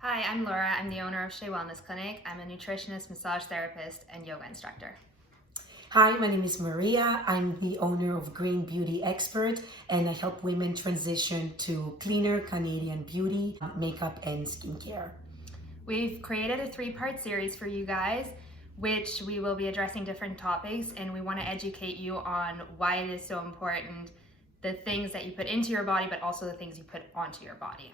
Hi, I'm Laura. I'm the owner of Shey Wellness Clinic. I'm a nutritionist, massage therapist, and yoga instructor. Hi, my name is Maria. I'm the owner of Green Beauty Expert, and I help women transition to cleaner Canadian beauty, makeup, and skincare. We've created a three-part series for you guys, which we will be addressing different topics, and we want to educate you on why it is so important, the things that you put into your body, but also the things you put onto your body.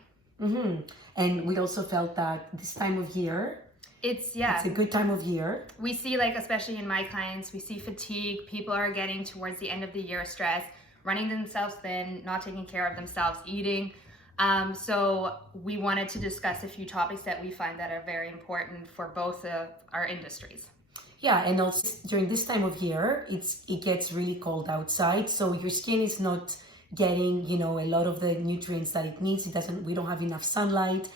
And we also felt that this time of year, It's a good time of year. We see, like, especially in my clients, we see fatigue. People are getting towards the end of the year stress, running themselves thin, not taking care of themselves, eating. So we wanted to discuss a few topics that we find that are very important for both of our industries. Yeah, and also during this time of year, it gets really cold outside, so your skin is not getting a lot of the nutrients that it needs. We don't have enough sunlight.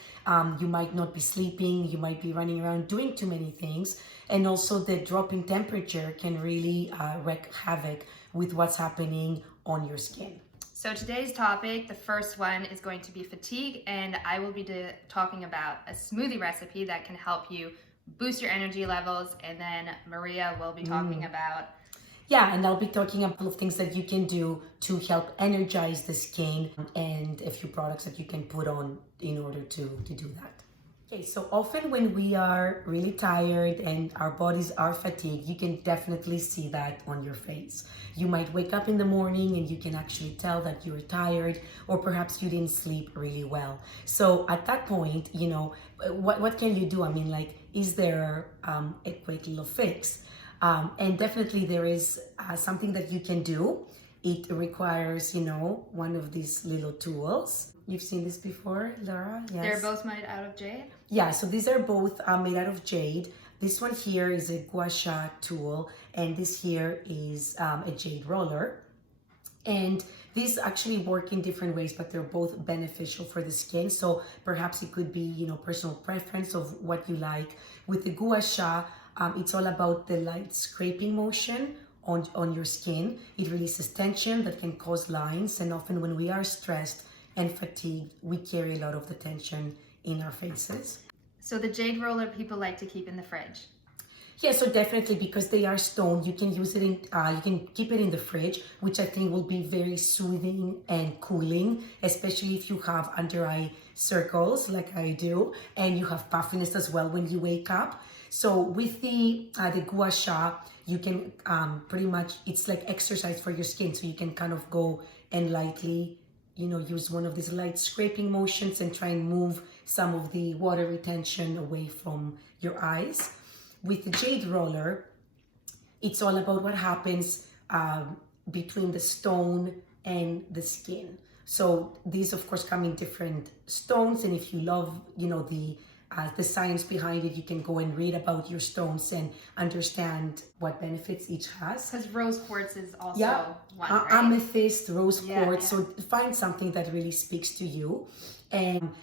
You might not be sleeping. You might be running around doing too many things, and also the drop in temperature can really wreak havoc with what's happening on your skin. So today's topic, the first one, is going to be fatigue, and I will be talking about a smoothie recipe that can help you boost your energy levels, and then Maria will be talking about And I'll be talking about of things that you can do to help energize the skin and a few products that you can put on in order to do that. Okay, so often when we are really tired and our bodies are fatigued, you can definitely see that on your face. You might wake up in the morning and you can actually tell that you're tired, or perhaps you didn't sleep really well. So at that point, what can you do? I mean, like, is there a quick little fix? And definitely there is something that you can do. It requires, one of these little tools. You've seen this before, Laura? Yes. They're both made out of jade? Yeah, so these are both made out of jade. This one here is a gua sha tool, and this here is a jade roller. And these actually work in different ways, but they're both beneficial for the skin. So perhaps it could be, personal preference of what you like. With the gua sha, it's all about the light scraping motion on your skin. It releases tension that can cause lines, and often when we are stressed and fatigued, we carry a lot of the tension in our faces. So the jade roller people like to keep in the fridge. Yeah, so definitely, because they are stone, you can use it you can keep it in the fridge, which I think will be very soothing and cooling, especially if you have under eye circles like I do, and you have puffiness as well when you wake up. So with the gua sha, you can pretty much, it's like exercise for your skin. So you can kind of go and lightly, use one of these light scraping motions and try and move some of the water retention away from your eyes. With the jade roller, it's all about what happens between the stone and the skin. So these, of course, come in different stones, and if you love, the science behind it, you can go and read about your stones and understand what benefits each has. Because rose quartz is also one, right? Amethyst, rose quartz. Yeah. So find something that really speaks to you.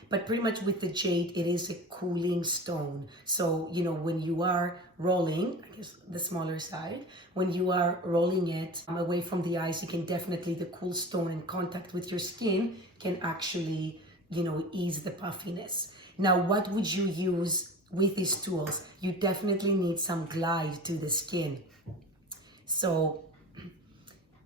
But pretty much with the jade, it is a cooling stone. So, when you are rolling, I guess the smaller side, when you are rolling it away from the eyes, you can definitely, the cool stone in contact with your skin can actually, ease the puffiness. Now, what would you use with these tools? You definitely need some glide to the skin. So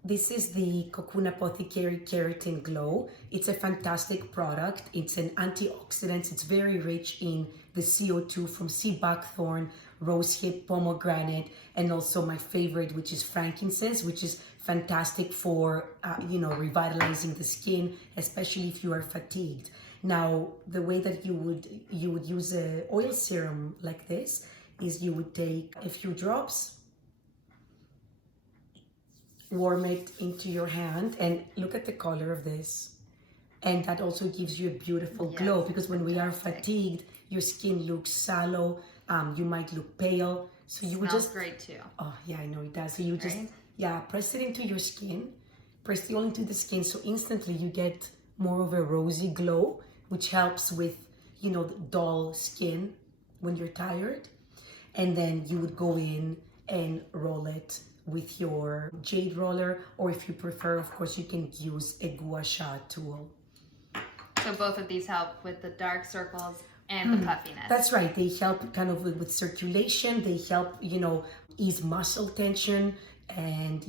this is the Cocoon Apothecary Keratin Glow. It's a fantastic product. It's an antioxidant. It's very rich in the CO2 from sea buckthorn, rosehip, pomegranate, and also my favorite, which is frankincense, which is fantastic for, revitalizing the skin, especially if you are fatigued. Now, the way that you would use a oil serum like this is you would take a few drops, warm it into your hand, and look at the color of this. And that also gives you a beautiful glow, because when we are fatigued, your skin looks sallow, you might look pale. So you would just great too. Oh yeah, I know it does. So you just press it into your skin, press the oil into the skin, so instantly you get more of a rosy glow, which helps with the dull skin when you're tired. And then you would go in and roll it with your jade roller, or if you prefer, of course, you can use a gua sha tool. So both of these help with the dark circles and the puffiness. That's right. They help kind of with circulation. They help, ease muscle tension and,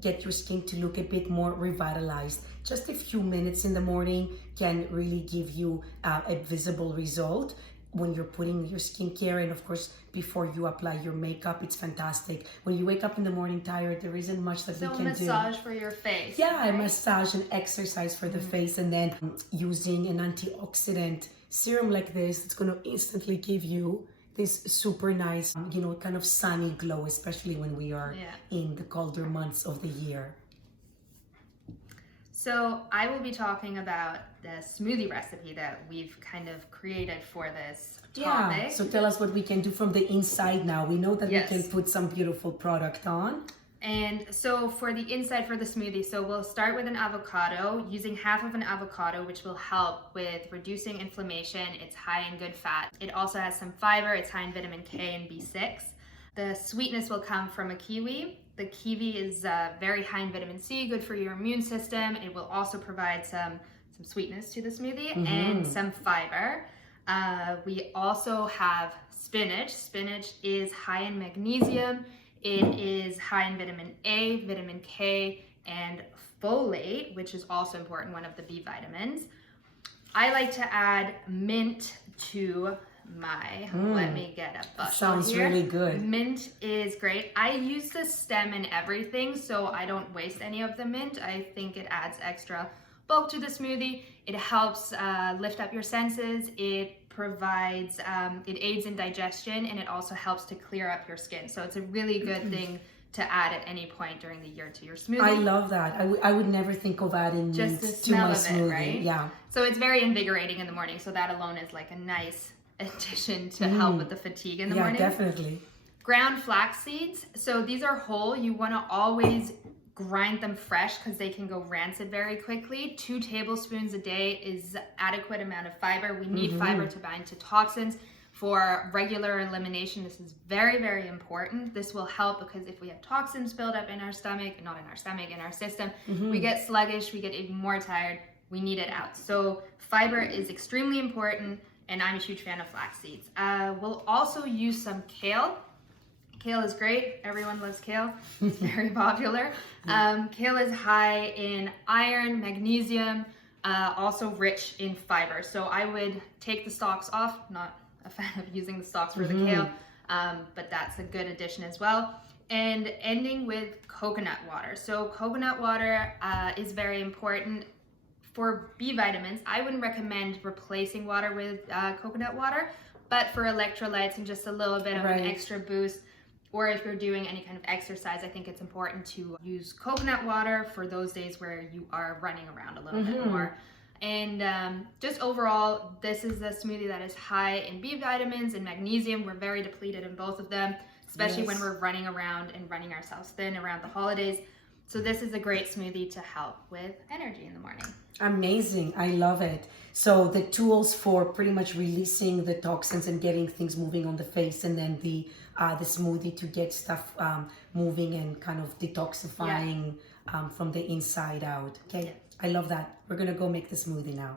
get your skin to look a bit more revitalized. Just a few minutes in the morning can really give you a visible result when you're putting your skincare, and of course before you apply your makeup. It's fantastic. When you wake up in the morning tired, there isn't much that we can do. So massage for your face. Yeah, right? a massage and exercise for the face, and then using an antioxidant serum like this, it's going to instantly give you this super nice, kind of sunny glow, especially when we are in the colder months of the year. So I will be talking about the smoothie recipe that we've kind of created for this topic. Yeah, so tell us what we can do from the inside now. We know that Yes. we can put some beautiful product on. And so for the inside for the smoothie, so we'll start with an avocado, using half of an avocado, which will help with reducing inflammation. It's high in good fat. It also has some fiber. It's high in vitamin K and B6. The sweetness will come from a kiwi. The kiwi is very high in vitamin C, good for your immune system. It will also provide some sweetness to the smoothie and some fiber. We also have spinach. Spinach is high in magnesium. It is high in vitamin A, vitamin K, and folate, which is also important, one of the B vitamins. I like to add mint to my, let me get a bushel Sounds here. really good. Mint is great. I use the stem in everything, so I don't waste any of the mint. I think it adds extra bulk to the smoothie. It helps lift up your senses. It provides, it aids in digestion, and it also helps to clear up your skin. So it's a really good thing to add at any point during the year to your smoothie. I love that. I would never think of adding Just mint the to my smell of it, smoothie. right? Yeah. So it's very invigorating in the morning. So that alone is like a nice addition to help with the fatigue in the morning. Yeah, definitely. Ground flax seeds. So these are whole. You want to always grind them fresh because they can go rancid very quickly. 2 tablespoons a day is adequate amount of fiber. We need fiber to bind to toxins. For regular elimination, this is very, very important. This will help because if we have toxins built up in our stomach, not in our stomach, in our system, we get sluggish, we get even more tired, we need it out. So fiber is extremely important, and I'm a huge fan of flax seeds. We'll also use some kale. Kale is great. Everyone loves kale. It's very popular. Kale is high in iron, magnesium, also rich in fiber. So I would take the stalks off. Not a fan of using the stalks for the kale, but that's a good addition as well. And ending with coconut water. So coconut water is very important. For B vitamins, I wouldn't recommend replacing water with coconut water, but for electrolytes and just a little bit of an extra boost, or if you're doing any kind of exercise, I think it's important to use coconut water for those days where you are running around a little bit more. And just overall, this is a smoothie that is high in B vitamins and magnesium. We're very depleted in both of them, especially when we're running around and running ourselves thin around the holidays. So this is a great smoothie to help with energy in the morning. Amazing. I love it. So the tools for pretty much releasing the toxins and getting things moving on the face, and then the smoothie to get stuff moving and kind of detoxifying from the inside out. Okay. Yes. I love that. We're going to go make the smoothie now.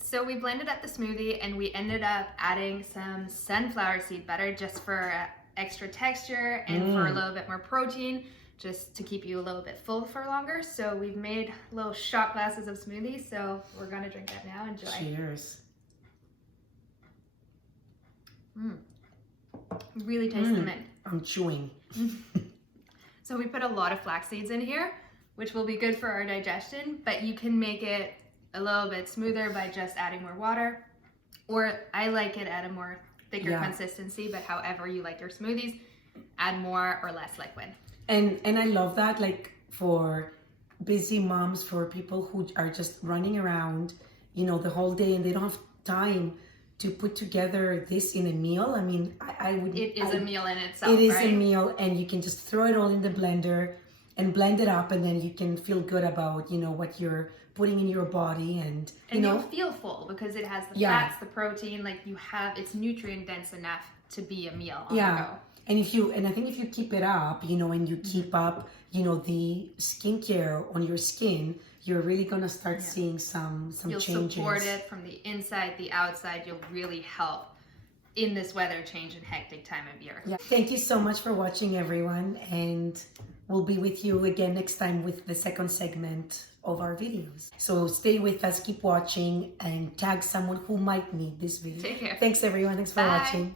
So we blended up the smoothie and we ended up adding some sunflower seed butter just for extra texture and for a little bit more protein, just to keep you a little bit full for longer. So we've made little shot glasses of smoothie. So we're gonna drink that now. Enjoy. Cheers. Really taste the mint. I'm chewing. So we put a lot of flax seeds in here, which will be good for our digestion, but you can make it a little bit smoother by just adding more water, or I like it at a more thicker consistency, but however you like your smoothies, add more or less liquid. And I love that, like for busy moms, for people who are just running around, the whole day and they don't have time to put together this in a meal. I mean, I would. It is a meal in itself. It is right? a meal, and you can just throw it all in the blender and blend it up, and then you can feel good about what you're putting in your body, and you'll feel full because it has the fats, the protein. Like it's nutrient dense enough to be a meal on the go. And I think if you keep it up, and you keep up, the skincare on your skin, you're really gonna start seeing some You'll changes. support it from the inside, the outside. You'll really help in this weather change and hectic time of year. Yeah. Thank you so much for watching, everyone, and we'll be with you again next time with the second segment of our videos. So stay with us, keep watching, and tag someone who might need this video. Take care. Thanks, everyone. Thanks for Bye. watching.